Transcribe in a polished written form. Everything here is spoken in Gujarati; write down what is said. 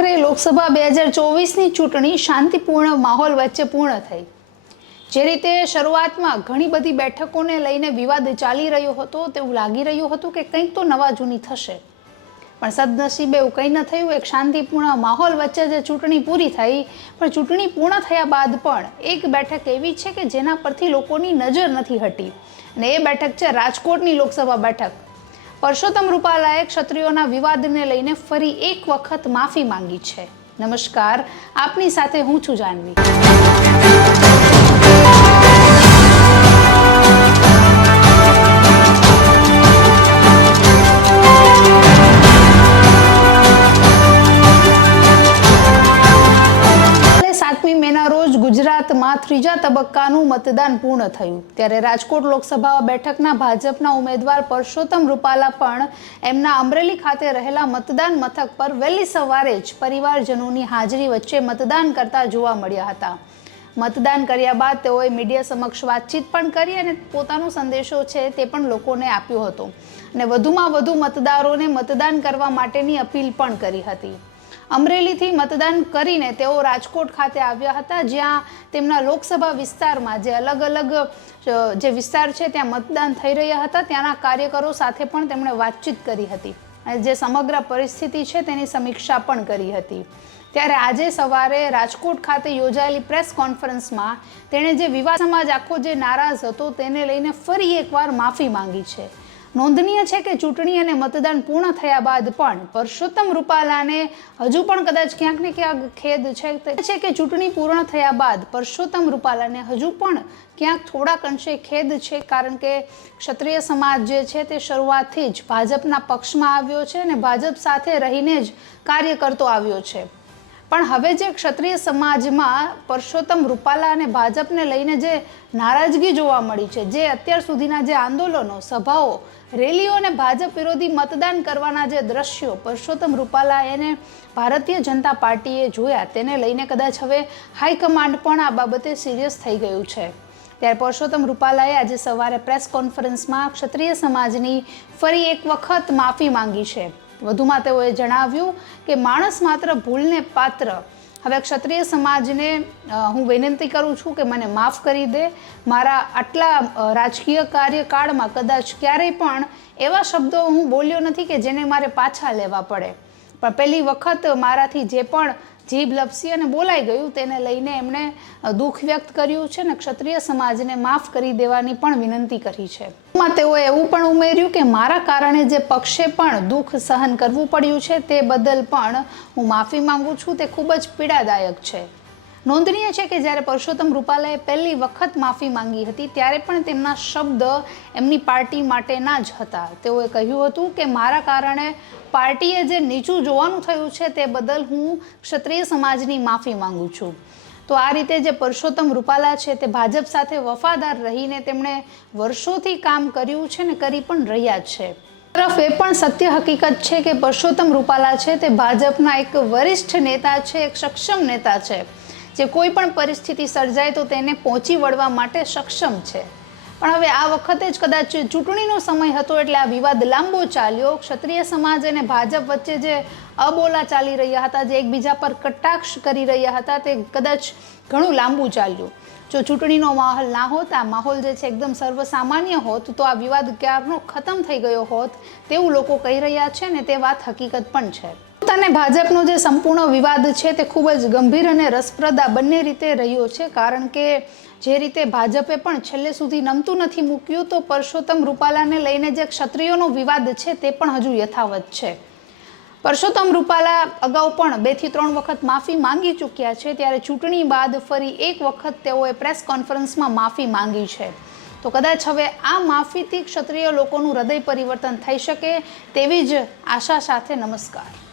આખરે લોકસભા 2024ની ચૂંટણી શાંતિપૂર્ણ માહોલ વચ્ચે પૂર્ણ થઈ। જે રીતે શરૂઆતમાં ઘણી બધી બેઠકોને લઈને વિવાદ ચાલી રહ્યો હતો તેવું લાગી રહ્યું હતું કે કંઈક તો નવા જૂની થશે, પણ સદનસીબે એવું કંઈ ન થયું। એક શાંતિપૂર્ણ માહોલ વચ્ચે જે ચૂંટણી પૂરી થઈ, પણ ચૂંટણી પૂર્ણ થયા બાદ પણ એક બેઠક એવી છે કે જેના પરથી લોકોની નજર નથી હટી, અને એ બેઠક છે રાજકોટની લોકસભા બેઠક। પરસોત્તમ રૂપાલાએ ક્ષત્રિયોના વિવાદને લઈને ફરી એક વખત માફી માંગી છે। નમસ્કાર, આપની સાથે હું છું જાનવી। ગુજરાતમાં ત્રીજા તબક્કાનું મતદાન પૂર્ણ થયું, ત્યારે રાજકોટ લોકસભા બેઠકના ભાજપના ઉમેદવાર પરસોત્તમ રૂપાલા પણ એમના અમરેલી ખાતે રહેલા મતદાન મથક પર વહેલી સવારે જ પરિવારજનોની હાજરી વચ્ચે મતદાન કરતા જોવા મળ્યા હતા। મતદાન કર્યા બાદ તેઓએ મીડિયા સમક્ષ વાતચીત પણ કરી અને પોતાનો સંદેશો છે તે પણ લોકોને આપ્યો હતો, અને વધુમાં વધુ મતદારોને મતદાન કરવા માટેની અપીલ પણ કરી હતી। અમરેલીથી મતદાન કરીને તેઓ રાજકોટ ખાતે આવ્યા હતા, જ્યાં તેમના લોકસભા વિસ્તારમાં જે અલગ અલગ જે વિસ્તાર છે ત્યાં મતદાન થઈ રહ્યા હતા, ત્યાંના કાર્યકરો સાથે પણ તેમણે વાતચીત કરી હતી અને જે સમગ્ર પરિસ્થિતિ છે તેની સમીક્ષા પણ કરી હતી। ત્યારે આજે સવારે રાજકોટ ખાતે યોજાયેલી પ્રેસ કોન્ફરન્સમાં તેણે જે વિવાદ સમાજ આખો જે નારાજ હતો તેને લઈને ફરી એકવાર માફી માંગી છે। નોંધનીય છે કે ચૂંટણી અને મતદાન પૂર્ણ થયા બાદ પણ પરસોત્તમ રૂપાલાને હજુ પણ કદાચ ક્યાંક ને ક્યાંક ખેદ છે કે ચૂંટણી પૂર્ણ થયા બાદ પરસોત્તમ રૂપાલાને હજુ પણ ક્યાંક થોડાક અંશે ખેદ છે, કારણ કે ક્ષત્રિય સમાજ જે છે તે શરૂઆતથી જ ભાજપના પક્ષમાં આવ્યો છે અને ભાજપ સાથે રહીને જ કાર્ય કરતો આવ્યો છે। પણ હવે જે ક્ષત્રિય સમાજમાં પરસોત્તમ રૂપાલા અને ભાજપને લઈને જે નારાજગી જોવા મળી છે, જે અત્યાર સુધીના જે આંદોલનો, સભાઓ, રેલીઓ અને ભાજપ વિરોધી મતદાન કરવાના જે દ્રશ્યો પરસોત્તમ રૂપાલા એને ભારતીય જનતા પાર્ટીએ જોયા, તેને લઈને કદાચ હવે હાઈકમાન્ડ પણ આ બાબતે સિરિયસ થઈ ગયું છે। ત્યારે પરસોત્તમ રૂપાલાએ આજે સવારે પ્રેસ કોન્ફરન્સમાં ક્ષત્રિય સમાજની ફરી એક વખત માફી માંગી છે। વધુમાં તેઓએ જણાવ્યું કે માણસ માત્ર ભૂલને પાત્ર। હવે ક્ષત્રિય સમાજને હું વિનંતી કરું છું કે મને માફ કરી દે। મારા આટલા રાજકીય કાર્યકાળમાં કદાચ ક્યારેય પણ એવા શબ્દો હું બોલ્યો નથી કે જેને મારે પાછા લેવા પડે, પણ પહેલી વખત મારાથી જે પણ જીભ લપસી અને બોલાઈ ગયું તેને લઈને એમણે દુઃખ વ્યક્ત કર્યું છે અને ક્ષત્રિય સમાજને માફ કરી દેવાની પણ વિનંતી કરી છે। તેઓએ એવું પણ ઉમેર્યું કે મારા કારણે જે પક્ષે પણ દુઃખ સહન કરવું પડ્યું છે તે બદલ પણ હું માફી માંગુ છું, તે ખૂબ જ પીડાદાયક છે। નોંધનીય છે કે જ્યારે પરસોત્તમ રૂપાલાએ પહેલી વખત માફી માંગી હતી ત્યારે પણ તેમના શબ્દ એમની પાર્ટી માટેના જ હતા। તેઓએ કહ્યું હતું કે મારા કારણે પાર્ટીએ જે નીચું જોવાનું થયું છે તે બદલ હું ક્ષત્રિય સમાજની માફી માંગુ છું। તો આ રીતે જે પરસોત્તમ રૂપાલા છે તે ભાજપ સાથે વફાદાર રહીને તેમણે વર્ષોથી કામ કર્યું છે ને કરી પણ રહ્યા છે। તરફ એ પણ સત્ય હકીકત છે કે પરસોત્તમ રૂપાલા છે તે ભાજપના એક વરિષ્ઠ નેતા છે, એક સક્ષમ નેતા છે, જે કોઈ પણ પરિસ્થિતિ સર્જાય તો તેને પહોંચી વળવા માટે સક્ષમ છે। પણ હવે આ વખતે જ કદાચ ચૂંટણીનો સમય હતો એટલે આ વિવાદ લાંબો ચાલ્યો। ક્ષત્રિય સમાજ અને ભાજપ વચ્ચે જે અબોલા ચાલી રહ્યા હતા, જે એકબીજા પર કટાક્ષ કરી રહ્યા હતા, તે કદાચ ઘણું લાંબુ ચાલ્યું। જો ચૂંટણીનો માહોલ ના હોત, આ માહોલ જે છે એકદમ સર્વસામાન્ય હોત, તો આ વિવાદ ક્યારનો ખતમ થઈ ગયો હોત તેવું લોકો કહી રહ્યા છે ને તે વાત હકીકત પણ છે। અને ભાજપનો જે સંપૂર્ણ વિવાદ છે તે ખૂબ જ ગંભીર અને રસપ્રદ આ બંને રીતે રહ્યો છે, કારણ કે જે રીતે ભાજપે પણ છેલ્લે સુધી નમતું નથી મૂક્યું, તો પરસોત્તમ રૂપાલાને લઈને જે ક્ષત્રિયોનો વિવાદ છે તે પણ હજુ યથાવત છે। પરસોત્તમ રૂપાલા અગાઉ પણ 2 થી 3 વખત માફી માંગી ચૂક્યા છે, ત્યારે ચૂંટણી બાદ ફરી એક વખત તેઓએ પ્રેસ કોન્ફરન્સમાં માફી માંગી છે। તો કદાચ હવે આ માફીથી ક્ષત્રિય લોકોનું હૃદય પરિવર્તન થઈ શકે તેવી જ આશા સાથે નમસ્કાર।